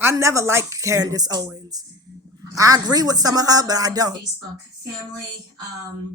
I never liked Candace Owens. I agree with some of her, but I don't. Facebook family.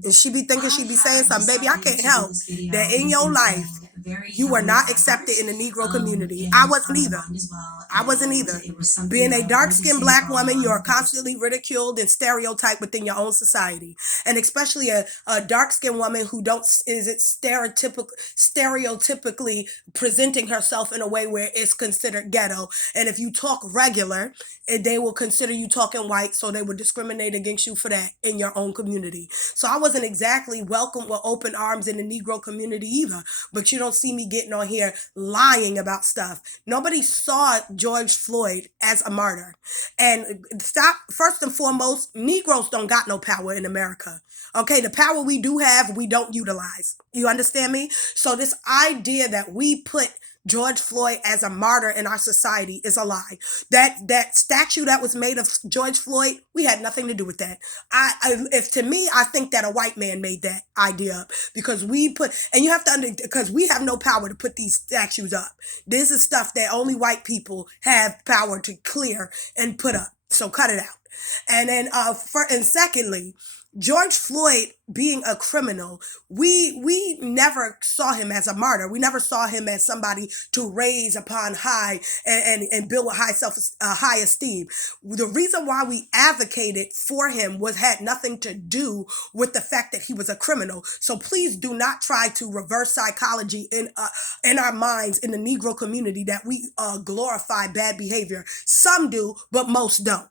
And she be thinking I she be saying have something. Baby, I decided can't to do help this video. that It in has your been life, playing very you were heavily in not my heart accepted in the Negro community. I and wasn't on my either. mind as well. I wasn't And either. it was something Being that a I wanted to dark-skinned say black early woman, you are on because constantly ridiculed and stereotyped within your own society. And especially a dark-skinned woman who don't is it stereotypically presenting herself in a way where it's considered ghetto. And if you talk regular, they will consider you talking white, so they would discriminate against you for that in your own community. So I wasn't exactly welcome with open arms in the Negro community either. But you don't see me getting on here lying about stuff. Nobody saw George Floyd as a martyr. And stop, first and foremost, Negroes don't got no power in America. Okay, the power we do have, we don't utilize. You understand me? So this idea that we put George Floyd as a martyr in our society is a lie. That statue that was made of George Floyd, we had nothing to do with that. If to me, I think that a white man made that idea up because we put, and you have to because we have no power to put these statues up. This is stuff that only white people have power to clear and put up. So cut it out. And then, and secondly, George Floyd being a criminal, we never saw him as a martyr. We never saw him as somebody to raise upon high and build a high esteem. The reason why we advocated for him was had nothing to do with the fact that he was a criminal. So please do not try to reverse psychology in our minds in the Negro community that we glorify bad behavior. Some do, but most don't.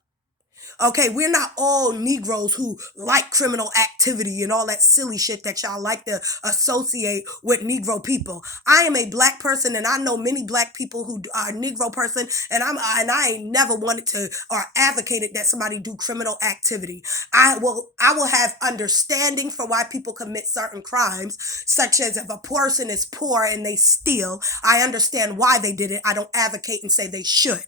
Okay, we're not all Negroes who like criminal activity and all that silly shit that y'all like to associate with Negro people. I am a black person, and I know many black people who are Negro person, and I ain't never wanted to or advocated that somebody do criminal activity. I will have understanding for why people commit certain crimes, such as if a person is poor and they steal. I understand why they did it. I don't advocate and say they should.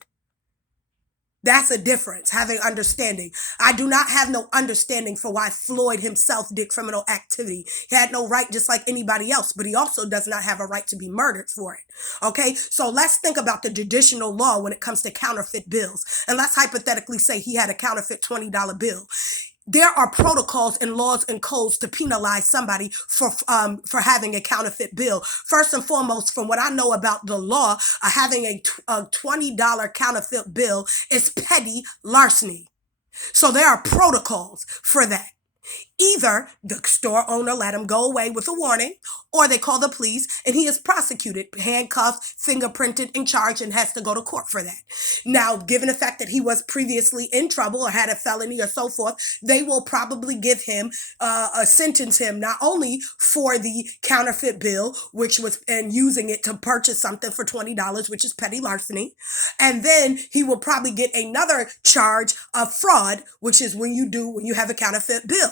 That's a difference, having understanding. I do not have no understanding for why Floyd himself did criminal activity. He had no right just like anybody else, but he also does not have a right to be murdered for it. Okay, so let's think about the judicial law when it comes to counterfeit bills. And let's hypothetically say he had a counterfeit $20 bill. There are protocols and laws and codes to penalize somebody for having a counterfeit bill. First and foremost, from what I know about the law, having a $20 counterfeit bill is petty larceny. So there are protocols for that. Either the store owner let him go away with a warning, or they call the police and he is prosecuted, handcuffed, fingerprinted, and charged, and has to go to court for that. Now, given the fact that he was previously in trouble or had a felony or so forth, they will probably give him, sentence him not only for the counterfeit bill, which was, and using it to purchase something for $20, which is petty larceny, and then he will probably get another charge of fraud, which is when you have a counterfeit bill.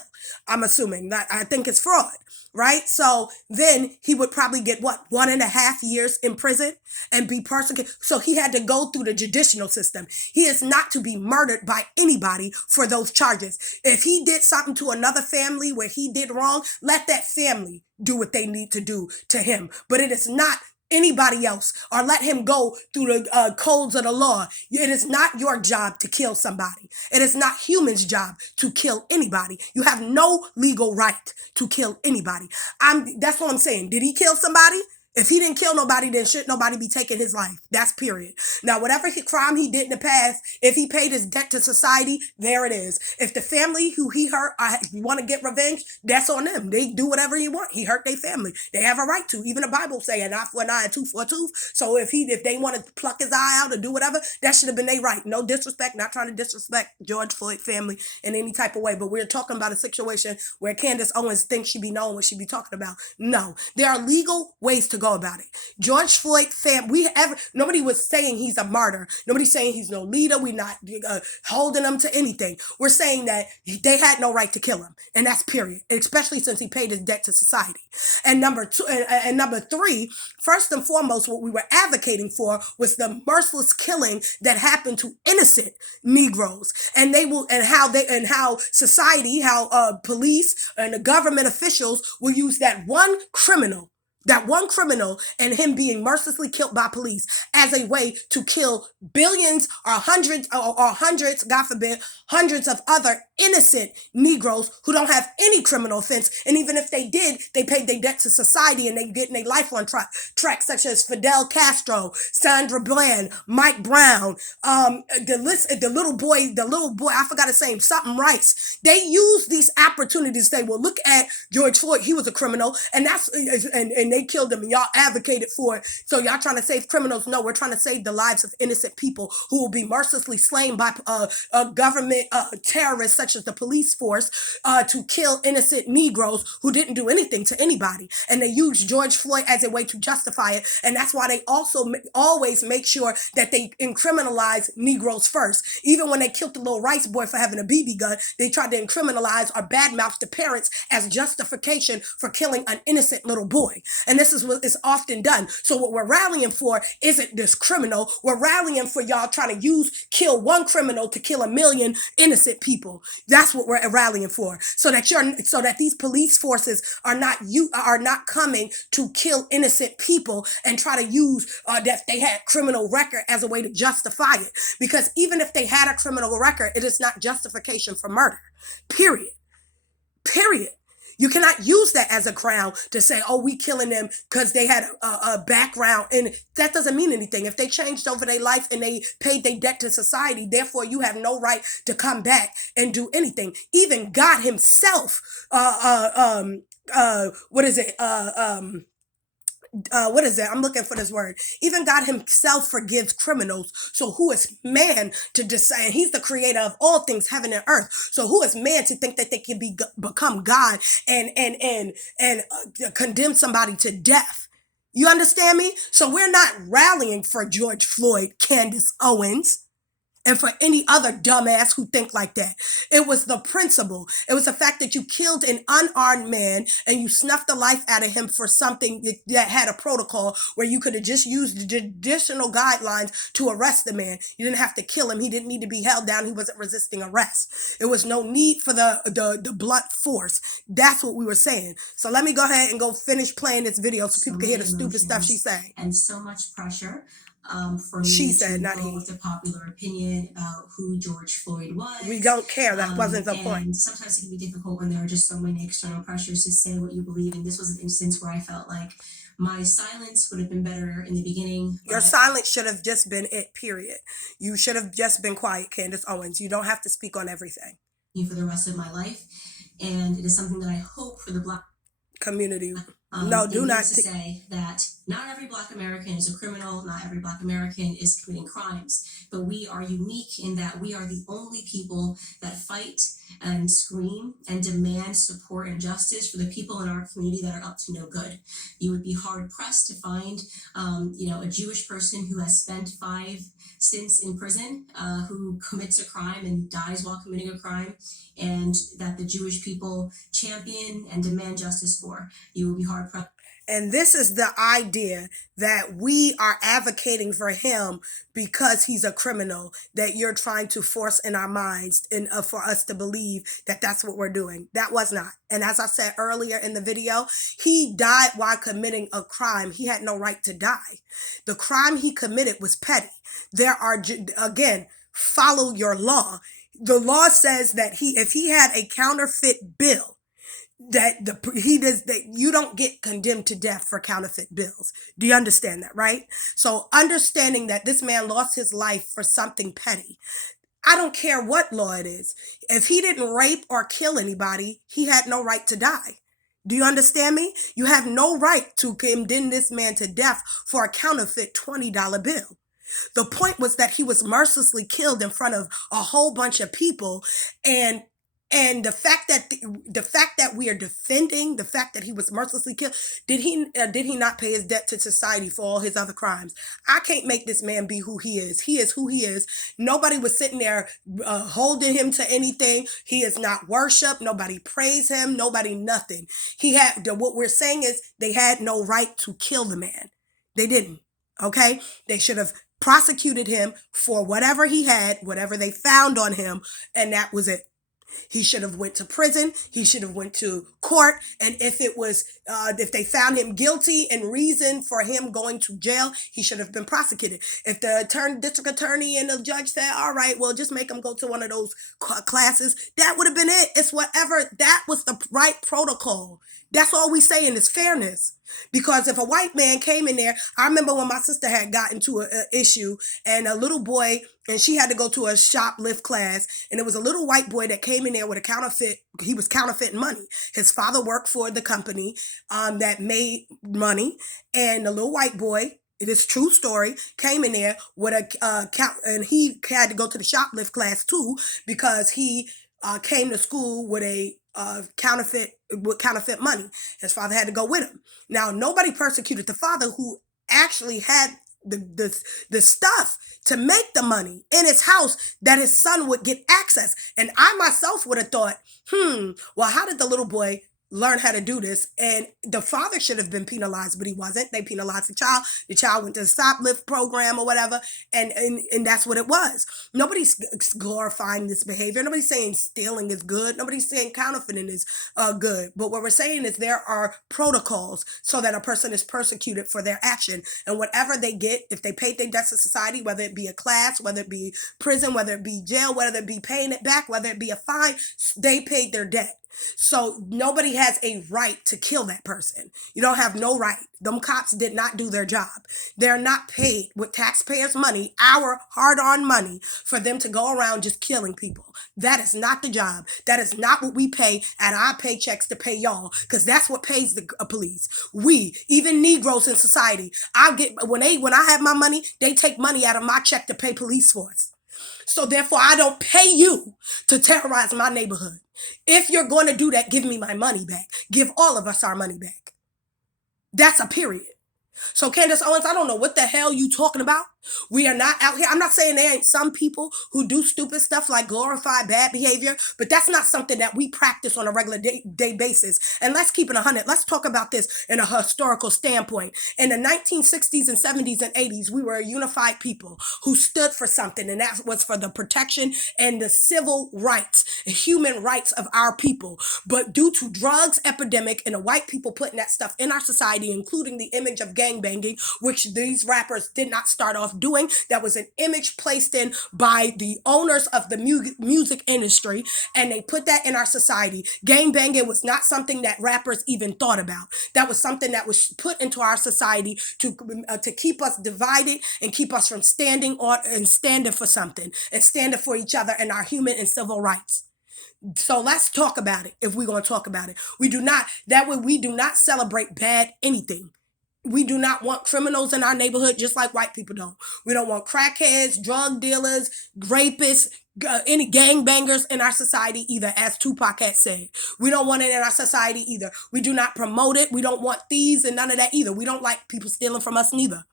I'm assuming that I think it's fraud, right? So then he would probably get what, 1.5 years in prison and be persecuted. So he had to go through the judicial system. He is not to be murdered by anybody for those charges. If he did something to another family where he did wrong, let that family do what they need to do to him. But it is not anybody else, or let him go through the codes of the law. It is not your job to kill somebody. It is not humans' job to kill anybody. You have no legal right to kill anybody. That's what I'm saying. Did he kill somebody? If he didn't kill nobody, then should nobody be taking his life. That's period. Now, whatever crime he did in the past, if he paid his debt to society, there it is. If the family who he hurt want to get revenge, that's on them. They do whatever you want. He hurt their family. They have a right to. Even the Bible say an eye for an eye, a tooth for a tooth. So if they want to pluck his eye out or do whatever, that should have been their right. No disrespect. Not trying to disrespect George Floyd family in any type of way. But we're talking about a situation where Candace Owens thinks she be knowing what she be talking about. No, there are legal ways to go about it. George Floyd nobody was saying he's a martyr. Nobody's saying he's no leader. We're not holding him to anything. We're saying that they had no right to kill him, and that's period. Especially since he paid his debt to society. And number two, and number three, first and foremost, what we were advocating for was the merciless killing that happened to innocent Negroes, and how society, how police and the government officials will use that one criminal That one criminal and him being mercilessly killed by police as a way to kill billions or hundreds, God forbid, hundreds of other innocent Negroes who don't have any criminal offense. And even if they did, they paid their debt to society and they getting their life on track, such as Fidel Castro, Sandra Bland, Mike Brown, the little boy, I forgot his name, something Rice. They use these opportunities. They will look at George Floyd. He was a criminal, and they killed him, and y'all advocated for it. So y'all trying to save criminals? No, we're trying to save the lives of innocent people who will be mercilessly slain by government terrorists such as the police force to kill innocent Negroes who didn't do anything to anybody. And they use George Floyd as a way to justify it. And that's why they also always make sure that they criminalize Negroes first. Even when they killed the little Rice boy for having a BB gun, they tried to criminalize or badmouth the parents as justification for killing an innocent little boy. And this is what is often done. So what we're rallying for isn't this criminal. We're rallying for y'all trying to kill one criminal to kill a million innocent people. That's what we're rallying for. So that these police forces are not coming to kill innocent people and try to use that they had criminal record as a way to justify it. Because even if they had a criminal record, it is not justification for murder. Period. You cannot use that as a crown to say, oh, we killing them because they had a background. And that doesn't mean anything. If they changed over their life and they paid their debt to society, therefore you have no right to come back and do anything. Even God himself, what is it? What is that? I'm looking for this word. Even God himself forgives criminals. So who is man to decide? He's the creator of all things, heaven and earth. So who is man to think that they can become God and condemn somebody to death? You understand me? So we're not rallying for George Floyd, Candace Owens, and for any other dumbass who think like that. It was the principle. It was the fact that you killed an unarmed man and you snuffed the life out of him for something that had a protocol where you could have just used the traditional guidelines to arrest the man. You didn't have to kill him. He didn't need to be held down. He wasn't resisting arrest. There was no need for the blunt force. That's what we were saying. So let me go ahead and go finish playing this video so people can hear the stupid stuff she's saying. And so much pressure. For me she said, not he. With the popular opinion about who George Floyd was. We don't care. That wasn't the point. And sometimes it can be difficult when there are just so many external pressures to say what you believe. And this was an instance where I felt like my silence would have been better in the beginning. Your silence should have just been it, period. You should have just been quiet, Candace Owens. You don't have to speak on everything. For the rest of my life. And it is something that I hope for the Black community. No, do not say that not every Black American is a criminal, not every Black American is committing crimes, but we are unique in that we are the only people that fight and scream and demand support and justice for the people in our community that are up to no good. You would be hard pressed to find, a Jewish person who has spent 5 stints in prison, who commits a crime and dies while committing a crime, and that the Jewish people champion and demand justice for. You will be hard pressed. And this is the idea that we are advocating for him because he's a criminal, that you're trying to force in our minds and for us to believe that that's what we're doing. That was not. And as I said earlier in the video, he died while committing a crime. He had no right to die. The crime he committed was petty. There are, again, follow your law. The law says that if he had a counterfeit bill, that you don't get condemned to death for counterfeit bills. Do you understand that, right? So understanding that this man lost his life for something petty. I don't care what law it is. If he didn't rape or kill anybody, he had no right to die. Do you understand me? You have no right to condemn this man to death for a counterfeit $20 bill. The point was that he was mercilessly killed in front of a whole bunch of people, and the fact that we are defending the fact that he was mercilessly killed, did he not pay his debt to society for all his other crimes? I can't make this man be who he is. He is who he is. Nobody was sitting there holding him to anything. He is not worshiped. Nobody praised him. Nobody nothing. What we're saying is they had no right to kill the man. They didn't. Okay? They should have prosecuted him for whatever he had, whatever they found on him, and that was it. He should have went to prison. He should have went to court. And if they found him guilty and reason for him going to jail, he should have been prosecuted. If the district attorney and the judge said, all right, well, just make him go to one of those classes, that would have been it. It's whatever. That was the right protocol. That's all we saying is fairness. Because if a white man came in there, I remember when my sister had gotten to an issue and a little boy, and she had to go to a shoplift class, and it was a little white boy that came in there with a counterfeit. He was counterfeiting money. His father worked for the company that made money, and the little white boy, it is true story, came in there with and he had to go to the shoplift class too because he came to school with a counterfeit money. His father had to go with him. Now nobody persecuted the father who actually had the stuff to make the money in his house that his son would get access. And I myself would have thought, well, how did the little boy learn how to do this? And the father should have been penalized, but he wasn't. They penalized the child. The child went to the stop lift program or whatever, and that's what it was. Nobody's glorifying this behavior. Nobody's saying stealing is good. Nobody's saying counterfeiting is good. But what we're saying is there are protocols so that a person is persecuted for their action, and whatever they get, if they paid their debts to society, whether it be a class, whether it be prison, whether it be jail, whether it be paying it back, whether it be a fine, they paid their debt. So nobody has a right to kill that person. You don't have no right. Them cops did not do their job. They're not paid with taxpayers' money, our hard-earned money, for them to go around just killing people. That is not the job. That is not what we pay at our paychecks to pay y'all, because that's what pays the police. We, even Negroes in society, when I have my money, they take money out of my check to pay police force. So therefore, I don't pay you to terrorize my neighborhood. If you're going to do that, give me my money back. Give all of us our money back. That's a period. So Candace Owens, I don't know what the hell you talking about. We are not out here. I'm not saying there ain't some people who do stupid stuff like glorify bad behavior, but that's not something that we practice on a regular day basis. And let's keep it 100. Let's talk about this in a historical standpoint. In the 1960s and 70s and 80s, we were a unified people who stood for something, and that was for the protection and the civil rights, human rights of our people. But due to drugs epidemic and the white people putting that stuff in our society, including the image of gangbanging, which these rappers did not start off doing, that was an image placed in by the owners of the music industry, and they put that in our society. Gangbanging was not something that rappers even thought about. That was something that was put into our society to keep us divided and keep us from standing on and standing for something and standing for each other and our human and civil rights. So let's talk about it. If we're going to talk about it, we do not celebrate bad anything. We do not want criminals in our neighborhood, just like white people don't. We don't want crackheads, drug dealers, rapists, any gangbangers in our society either, as Tupac had said. We don't want it in our society either. We do not promote it. We don't want thieves and none of that either. We don't like people stealing from us neither.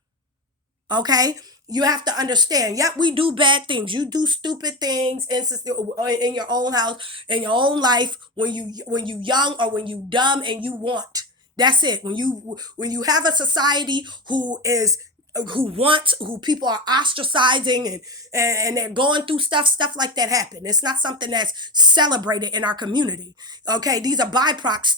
Okay? You have to understand. Yep, we do bad things. You do stupid things in your own house, in your own life, when you young or when you dumb and you want. That's it. When you have a society who people are ostracizing and they're going through stuff like that happen. It's not something that's celebrated in our community. Okay, these are byproducts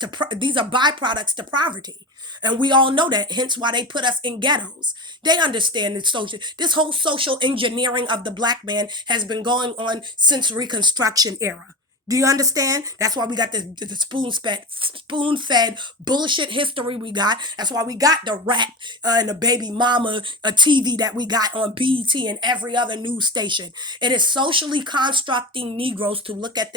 to poverty, and we all know that. Hence, why they put us in ghettos. They understand that this whole social engineering of the black man has been going on since Reconstruction era. Do you understand? That's why we got the spoon-fed bullshit history we got. That's why we got the rap and the baby mama TV that we got on BET and every other news station. It is socially constructing Negroes to look at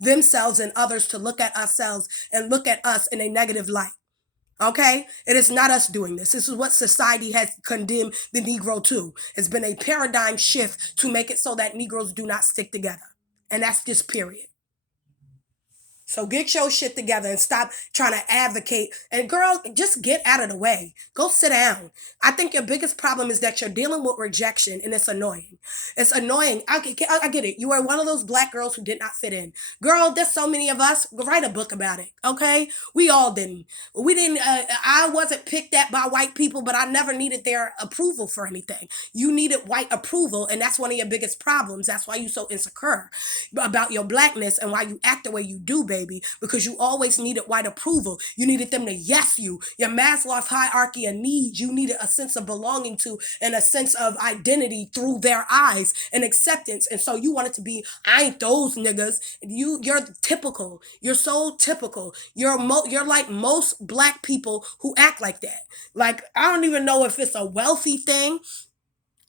themselves and others to look at ourselves and look at us in a negative light. Okay? It is not us doing this. This is what society has condemned the Negro to. It's been a paradigm shift to make it so that Negroes do not stick together. And that's just period. So get your shit together and stop trying to advocate. And girl, just get out of the way. Go sit down. I think your biggest problem is that you're dealing with rejection and it's annoying. It's annoying. I get it. You are one of those black girls who did not fit in. Girl, there's so many of us. Write a book about it, okay? We all didn't. We didn't, I wasn't picked at by white people, but I never needed their approval for anything. You needed white approval, and that's one of your biggest problems. That's why you're so insecure about your blackness and why you act the way you do, baby, because you always needed white approval. You needed them to yes you. Your Maslow's hierarchy of needs, you needed a sense of belonging to and a sense of identity through their eyes and acceptance. And so you wanted to be, I ain't those niggas. You're typical. You're so typical. You're like most black people who act like that. Like, I don't even know if it's a wealthy thing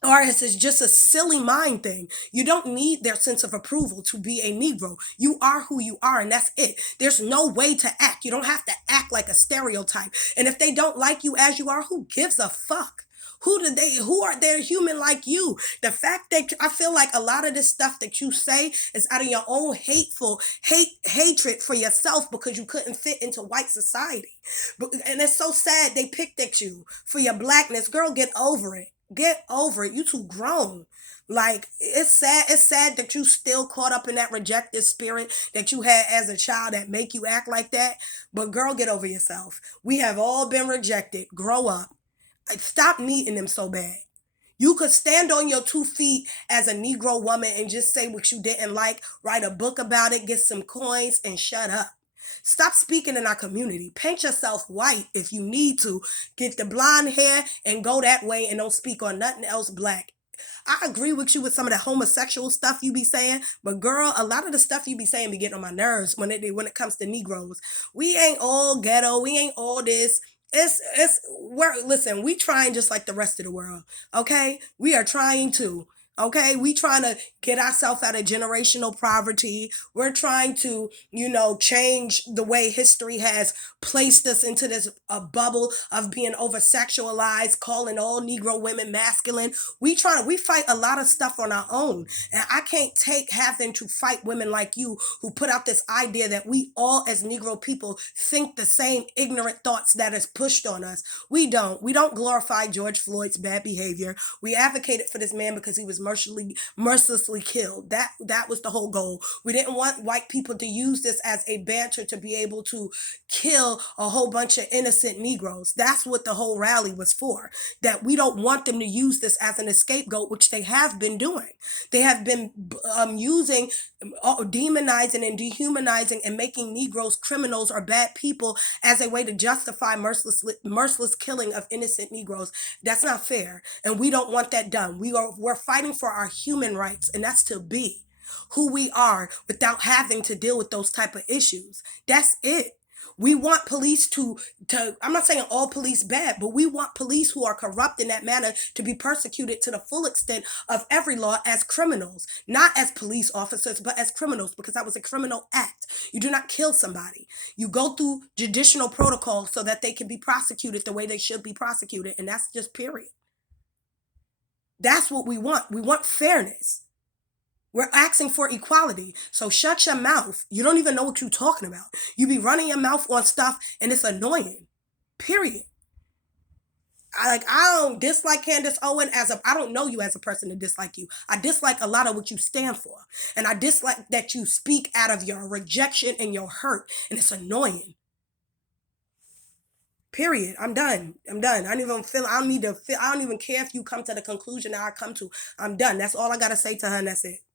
or it's just a silly mind thing. You don't need their sense of approval to be a Negro. You are who you are, and that's it. There's no way to act. You don't have to act like a stereotype. And if they don't like you as you are, who gives a fuck? Who are they human like you? The fact that I feel like a lot of this stuff that you say is out of your own hatred for yourself because you couldn't fit into white society. And it's so sad they picked at you for your blackness. Girl, get over it. Get over it. You too grown. Like, it's sad. It's sad that you still caught up in that rejected spirit that you had as a child that make you act like that. But girl, get over yourself. We have all been rejected. Grow up. Stop needing them so bad. You could stand on your 2 feet as a Negro woman and just say what you didn't like, write a book about it, get some coins, and shut up. Stop speaking in our community. Paint yourself white if you need to. Get the blonde hair and go that way and don't speak on nothing else black. I agree with you with some of the homosexual stuff you be saying, but girl, a lot of the stuff you be saying be getting on my nerves when it comes to Negroes. We ain't all ghetto. We ain't all this. We're listen. We trying just like the rest of the world. Okay, we are trying to. Okay, we trying to get ourselves out of generational poverty. We're trying to, change the way history has placed us into this bubble of being over sexualized, calling all Negro women masculine. We fight a lot of stuff on our own. And I can't take having to fight women like you who put out this idea that we all as Negro people think the same ignorant thoughts that is pushed on us. We don't. We don't glorify George Floyd's bad behavior. We advocated for this man because he was mercilessly killed. That was the whole goal. We didn't want white people to use this as a banter to be able to kill a whole bunch of innocent Negroes. That's what the whole rally was for. That we don't want them to use this as an scapegoat, which they have been doing. They have been using, demonizing and dehumanizing and making Negroes criminals or bad people as a way to justify merciless killing of innocent Negroes. That's not fair, and we don't want that done. We're fighting for our human rights, and that's to be who we are without having to deal with those type of issues. That's it. We want police to I'm not saying all police bad, but we want police who are corrupt in that manner to be persecuted to the full extent of every law as criminals, not as police officers, but as criminals, because that was a criminal act. You do not kill somebody. You go through judicial protocol so that they can be prosecuted the way they should be prosecuted, and that's just period. That's what we want. We want fairness. We're asking for equality. So shut your mouth. You don't even know what you're talking about. You be running your mouth on stuff and it's annoying. Period. I don't dislike Candace Owen I don't know you as a person to dislike you. I dislike a lot of what you stand for. And I dislike that you speak out of your rejection and your hurt. And it's annoying. Period. I'm done. I don't even care if you come to the conclusion that I come to. I'm done. That's all I gotta say to her, and that's it.